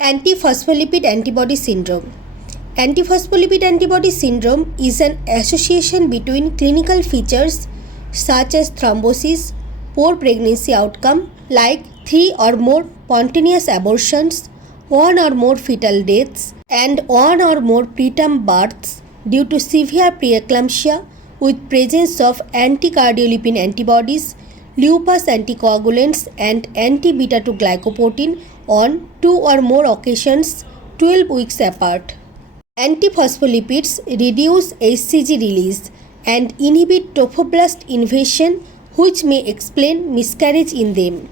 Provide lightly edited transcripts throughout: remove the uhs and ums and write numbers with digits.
Antiphospholipid antibody syndrome. Antiphospholipid antibody syndrome is an association between clinical features such as thrombosis, poor pregnancy outcome like 3 or more spontaneous abortions, 1 or more fetal deaths, and 1 or more preterm births due to severe preeclampsia with presence of anticardiolipin antibodies, lupus anticoagulants, and anti-beta-2 glycoprotein on 2 or more occasions 12 weeks apart. Antiphospholipids reduce HCG release and inhibit trophoblast invasion, which may explain miscarriage in them.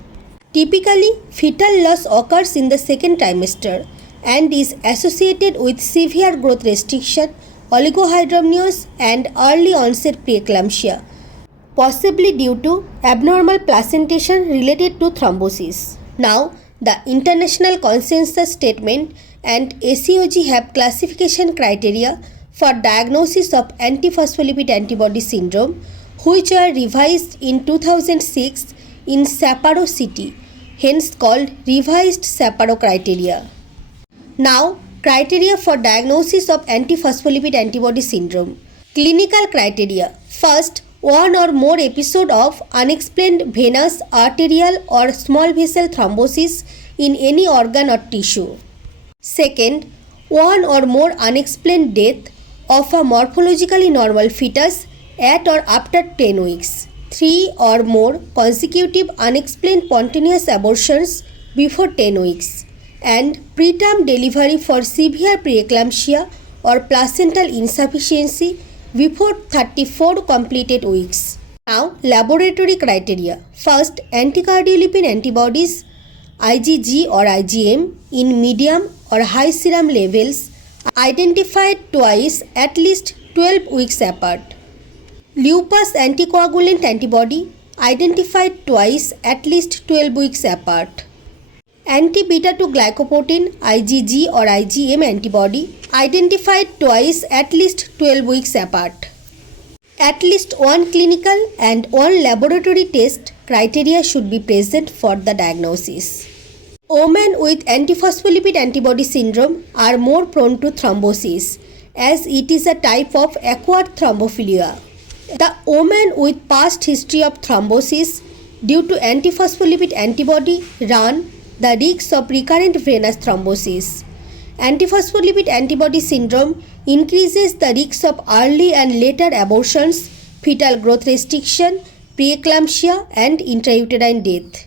Typically, fetal loss occurs in the second trimester and is associated with severe growth restriction, oligohydramnios, and early onset preeclampsia, possibly due to abnormal placentation related to thrombosis. Now, the International Consensus Statement and ACOG have classification criteria for diagnosis of antiphospholipid antibody syndrome, which were revised in 2006 in SAPARO CT, hence called Revised SAPARO criteria. Now, criteria for diagnosis of antiphospholipid antibody syndrome. Clinical criteria. First, 1 or more episode of unexplained venous, arterial or small vessel thrombosis in any organ or tissue. Second, 1 or more unexplained death of a morphologically normal fetus at or after 10 weeks. 3 or more consecutive unexplained spontaneous abortions before 10 weeks. And preterm delivery for severe preeclampsia or placental insufficiency before 34 completed weeks. Now, laboratory criteria. First, anticardiolipin antibodies IgG or IgM in medium or high serum levels identified twice at least 12 weeks apart. Lupus anticoagulant antibody identified twice at least 12 weeks apart. Anti-beta-2 glycoprotein IgG or IgM antibody identified twice at least 12 weeks apart. At least one clinical and one laboratory test criteria should be present for the diagnosis. Women with antiphospholipid antibody syndrome are more prone to thrombosis, as it is a type of acquired thrombophilia. The women with past history of thrombosis due to antiphospholipid antibody run the risk of recurrent venous thrombosis. Antiphospholipid antibody syndrome increases the risk of early and later abortions, fetal growth restriction, preeclampsia, and intrauterine death.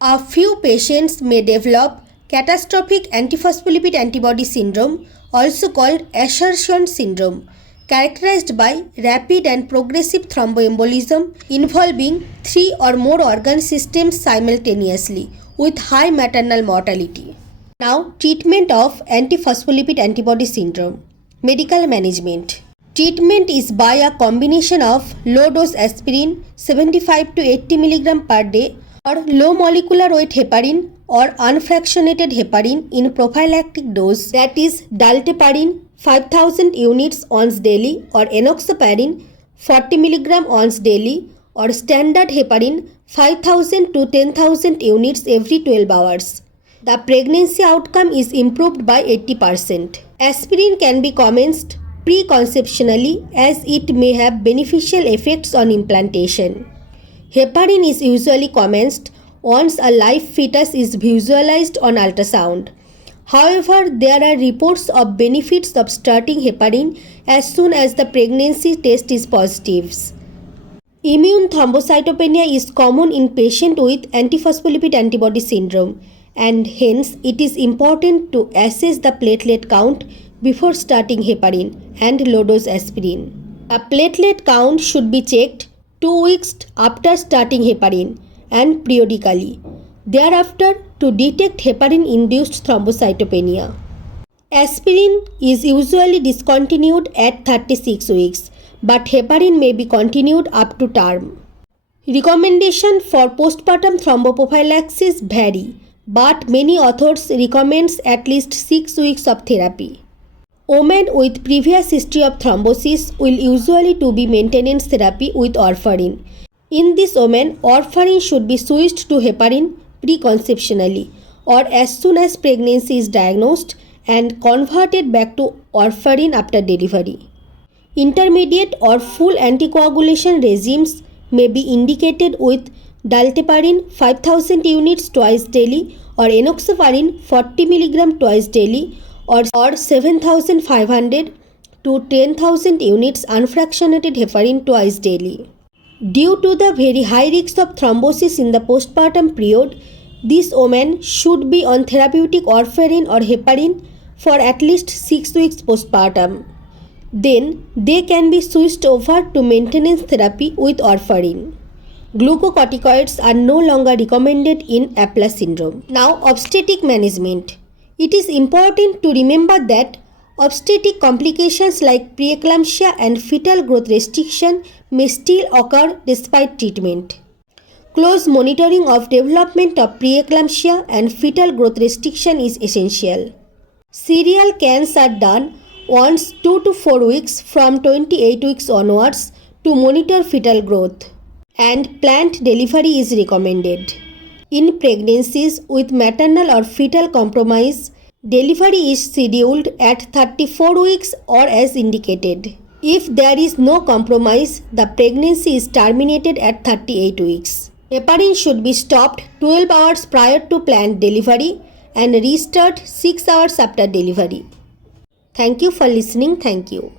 A few patients may develop catastrophic antiphospholipid antibody syndrome, also called assertion syndrome, characterized by rapid and progressive thromboembolism involving 3 or more organ systems simultaneously with high maternal mortality. Now, treatment of antiphospholipid antibody syndrome. Medical management. Treatment is by a combination of low-dose aspirin 75 to 80 mg per day or low molecular weight heparin or unfractionated heparin in prophylactic dose, that is dalteparin 5000 units once daily or enoxaparin 40 mg once daily or standard heparin 5000 to 10,000 units every 12 hours. The pregnancy outcome is improved by 80%. Aspirin can be commenced preconceptionally as it may have beneficial effects on implantation. Heparin is usually commenced once a live fetus is visualized on ultrasound. However, there are reports of benefits of starting heparin as soon as the pregnancy test is positive. Immune thrombocytopenia is common in patients with antiphospholipid antibody syndrome, and hence it is important to assess the platelet count before starting heparin and low-dose aspirin. A platelet count should be checked 2 weeks after starting heparin and periodically thereafter to detect heparin-induced thrombocytopenia. Aspirin is usually discontinued at 36 weeks, but heparin may be continued up to term. Recommendation for postpartum thromboprophylaxis vary, but many authors recommend at least 6 weeks of therapy. Women with previous history of thrombosis will usually to be maintenance therapy with warfarin. In this women, warfarin should be switched to heparin preconceptionally. or as soon as pregnancy is diagnosed and converted back to warfarin after delivery. Intermediate or full anticoagulation regimes may be indicated with dalteparin 5000 units twice daily or enoxaparin 40 mg twice daily or 7500 to 10,000 units unfractionated heparin twice daily. Due to the very high risk of thrombosis in the postpartum period, these women should be on therapeutic warfarin or heparin for at least 6 weeks postpartum. Then they can be switched over to maintenance therapy with warfarin. Glucocorticoids are no longer recommended in APLA syndrome. Now, obstetric management. It is important to remember that obstetric complications like preeclampsia and fetal growth restriction may still occur despite treatment. Close monitoring of development of preeclampsia and fetal growth restriction is essential. Serial scans are done once 2 to 4 weeks from 28 weeks onwards to monitor fetal growth, and planned delivery is recommended. In pregnancies with maternal or fetal compromise, delivery is scheduled at 34 weeks or as indicated. If there is no compromise, the pregnancy is terminated at 38 weeks. Heparin should be stopped 12 hours prior to planned delivery and restart 6 hours after delivery. Thank you for listening. Thank you.